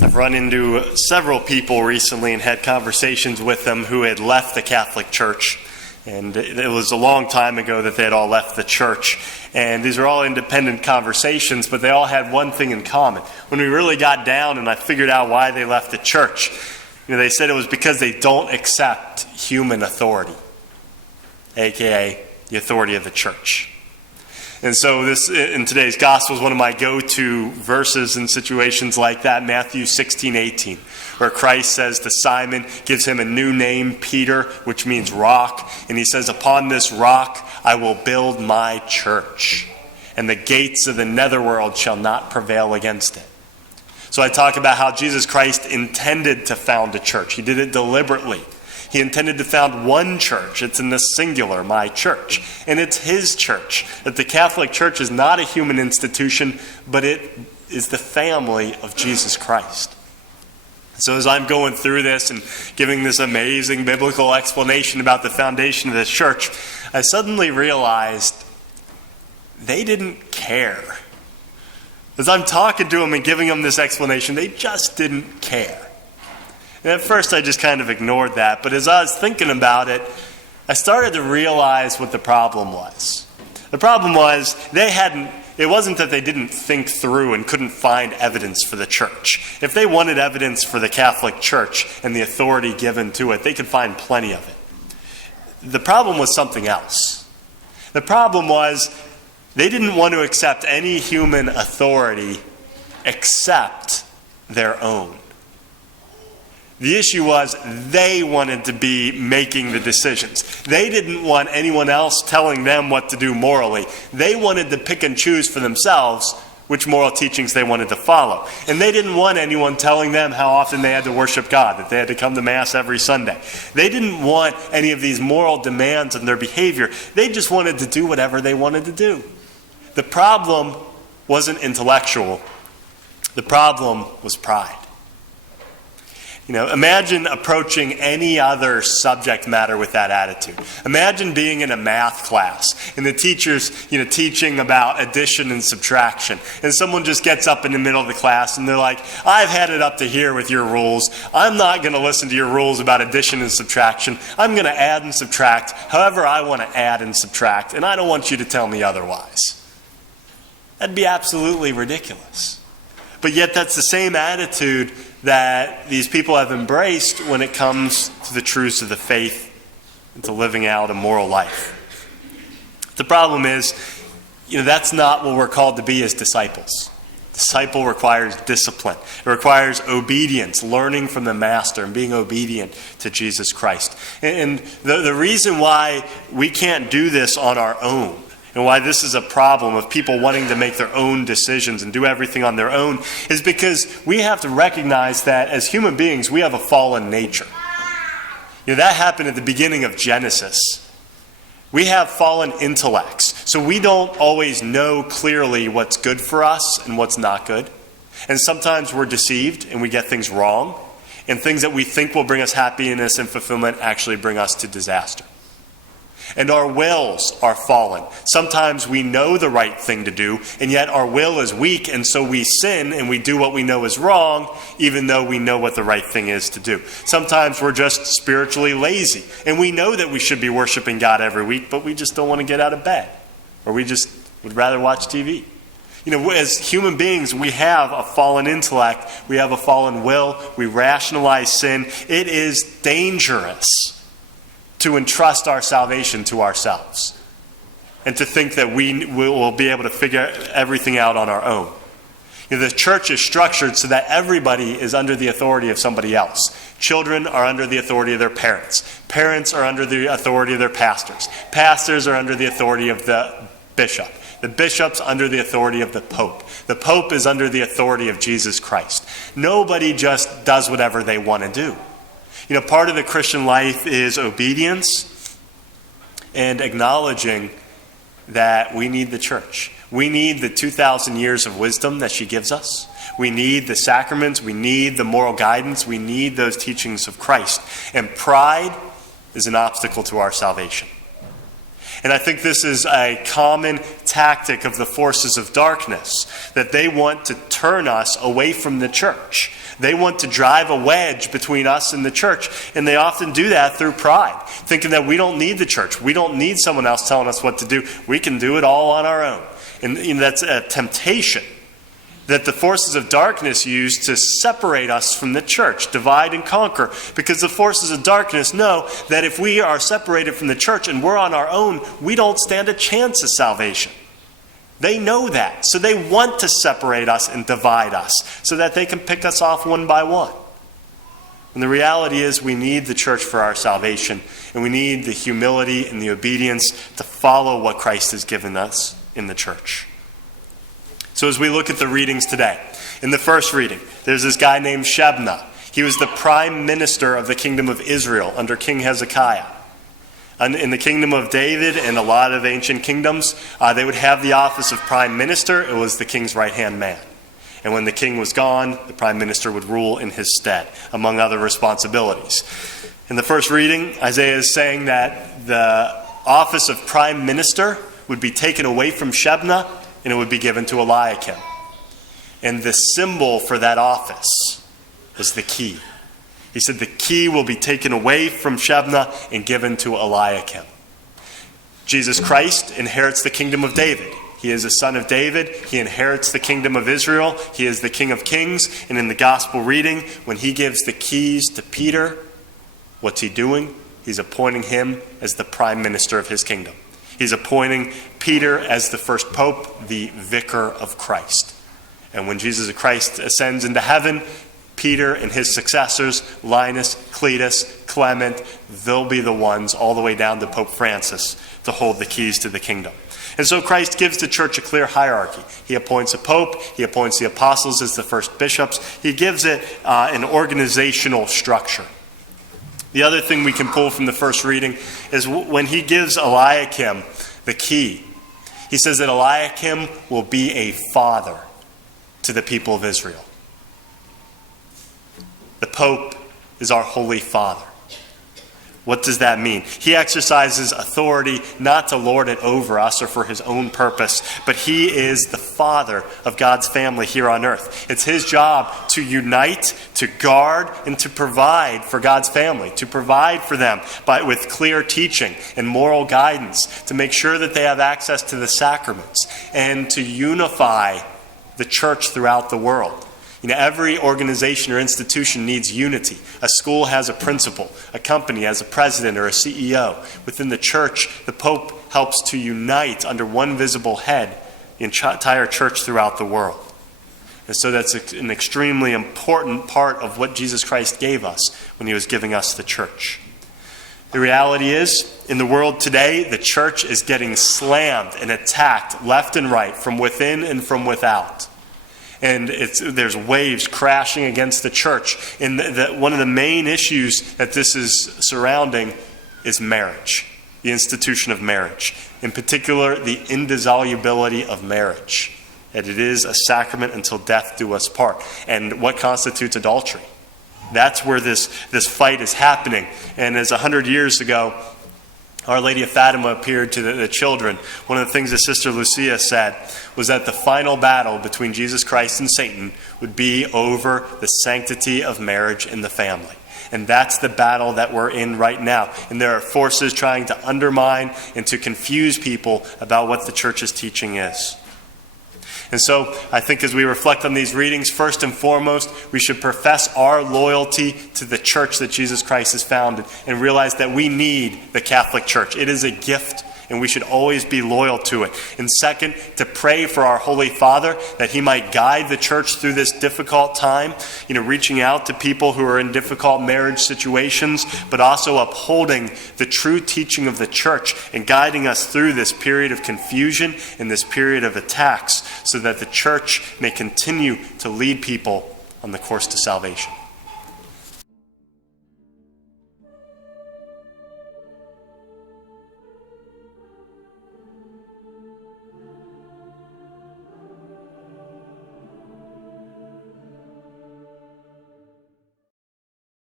I've run into several people recently and had conversations with them who had left the Catholic Church. And it was a long time ago that they had all left the church. And these were all independent conversations, but they all had one thing in common. When we really got down and I figured out why they left the church, they said it was because they don't accept human authority, aka the authority of the church. And so this, in today's gospel, is one of my go-to verses in situations like that, Matthew 16:18, where Christ says to Simon, gives him a new name, Peter, which means rock. And he says, upon this rock I will build my church, and the gates of the netherworld shall not prevail against it. So I talk about how Jesus Christ intended to found a church. He did it deliberately. He intended to found one church. It's in the singular, my church. And it's his church. That the Catholic Church is not a human institution, but it is the family of Jesus Christ. So as I'm going through this and giving this amazing biblical explanation about the foundation of this church, I suddenly realized they didn't care. As I'm talking to them and giving them this explanation, they just didn't care. And at first I just kind of ignored that, but as I was thinking about it, I started to realize what the problem was. The problem was it wasn't that they didn't think through and couldn't find evidence for the church. If they wanted evidence for the Catholic Church and the authority given to it, they could find plenty of it. The problem was something else. The problem was they didn't want to accept any human authority except their own. The issue was they wanted to be making the decisions. They didn't want anyone else telling them what to do morally. They wanted to pick and choose for themselves which moral teachings they wanted to follow. And they didn't want anyone telling them how often they had to worship God, that they had to come to Mass every Sunday. They didn't want any of these moral demands on their behavior. They just wanted to do whatever they wanted to do. The problem wasn't intellectual. The problem was pride. Imagine approaching any other subject matter with that attitude. Imagine being in a math class and the teacher's, teaching about addition and subtraction. And someone just gets up in the middle of the class and they're like, I've had it up to here with your rules. I'm not going to listen to your rules about addition and subtraction. I'm going to add and subtract however I want to add and subtract. And I don't want you to tell me otherwise. That'd be absolutely ridiculous. But yet that's the same attitude that these people have embraced when it comes to the truths of the faith and to living out a moral life. The problem is, that's not what we're called to be as disciples. Disciple requires discipline. It requires obedience, learning from the Master and being obedient to Jesus Christ. And the reason why we can't do this on our own, and why this is a problem of people wanting to make their own decisions and do everything on their own, is because we have to recognize that as human beings, we have a fallen nature. That happened at the beginning of Genesis. We have fallen intellects, so we don't always know clearly what's good for us and what's not good. And sometimes we're deceived and we get things wrong, and things that we think will bring us happiness and fulfillment actually bring us to disaster. And our wills are fallen. Sometimes we know the right thing to do, and yet our will is weak, and so we sin and we do what we know is wrong, even though we know what the right thing is to do. Sometimes we're just spiritually lazy, and we know that we should be worshiping God every week, but we just don't want to get out of bed, or we just would rather watch TV. As human beings, we have a fallen intellect, we have a fallen will, we rationalize sin. It is dangerous to entrust our salvation to ourselves and to think that we will be able to figure everything out on our own. The church is structured so that everybody is under the authority of somebody else. Children are under the authority of their parents. Parents are under the authority of their pastors. Pastors are under the authority of the bishop. The bishop's under the authority of the pope. The pope is under the authority of Jesus Christ. Nobody just does whatever they want to do. Part of the Christian life is obedience and acknowledging that we need the church. We need the 2,000 years of wisdom that she gives us. We need the sacraments. We need the moral guidance. We need those teachings of Christ. And pride is an obstacle to our salvation. And I think this is a common tactic of the forces of darkness, that they want to turn us away from the church. They want to drive a wedge between us and the church, and they often do that through pride, thinking that we don't need the church. We don't need someone else telling us what to do. We can do it all on our own. And that's a temptation that the forces of darkness use to separate us from the church, divide and conquer, because the forces of darkness know that if we are separated from the church and we're on our own, we don't stand a chance of salvation. They know that, so they want to separate us and divide us so that they can pick us off one by one. And the reality is we need the church for our salvation, and we need the humility and the obedience to follow what Christ has given us in the church. So as we look at the readings today, in the first reading, there's this guy named Shebna. He was the prime minister of the kingdom of Israel under King Hezekiah. And in the kingdom of David and a lot of ancient kingdoms, they would have the office of prime minister. It was the king's right-hand man. And when the king was gone, the prime minister would rule in his stead, among other responsibilities. In the first reading, Isaiah is saying that the office of prime minister would be taken away from Shebna, and it would be given to Eliakim. And the symbol for that office was the key. He said the key will be taken away from Shebna and given to Eliakim. Jesus Christ inherits the kingdom of David. He is a son of David. He inherits the kingdom of Israel. He is the King of Kings. And in the gospel reading, when he gives the keys to Peter, what's he doing? He's appointing him as the prime minister of his kingdom. He's appointing Peter as the first pope, the vicar of Christ. And when Jesus Christ ascends into heaven, Peter and his successors, Linus, Cletus, Clement, they'll be the ones all the way down to Pope Francis to hold the keys to the kingdom. And so Christ gives the church a clear hierarchy. He appoints a pope. He appoints the apostles as the first bishops. He gives it an organizational structure. The other thing we can pull from the first reading is when he gives Eliakim the key, he says that Eliakim will be a father to the people of Israel. The Pope is our Holy Father. What does that mean? He exercises authority not to lord it over us or for his own purpose, but he is the father of God's family here on earth. It's his job to unite, to guard, and to provide for God's family, to provide for them with clear teaching and moral guidance, to make sure that they have access to the sacraments, and to unify the church throughout the world. You know, every organization or institution needs unity. A school has a principal. A company has a president or a CEO. Within the church, the Pope helps to unite under one visible head the entire church throughout the world. And so that's an extremely important part of what Jesus Christ gave us when he was giving us the church. The reality is, in the world today, the church is getting slammed and attacked left and right, from within and from without. And there's waves crashing against the church. And one of the main issues that this is surrounding is marriage, the institution of marriage. In particular, the indissolubility of marriage. That it is a sacrament until death do us part. And what constitutes adultery? That's where this fight is happening. And as 100 years ago, Our Lady of Fatima appeared to the children, one of the things that Sister Lucia said was that the final battle between Jesus Christ and Satan would be over the sanctity of marriage in the family. And that's the battle that we're in right now. And there are forces trying to undermine and to confuse people about what the church's teaching is. And so I think as we reflect on these readings, first and foremost, we should profess our loyalty to the church that Jesus Christ has founded and realize that we need the Catholic Church. It is a gift, and we should always be loyal to it. And second, to pray for our Holy Father that he might guide the church through this difficult time, reaching out to people who are in difficult marriage situations, but also upholding the true teaching of the church and guiding us through this period of confusion and this period of attacks so that the church may continue to lead people on the course to salvation.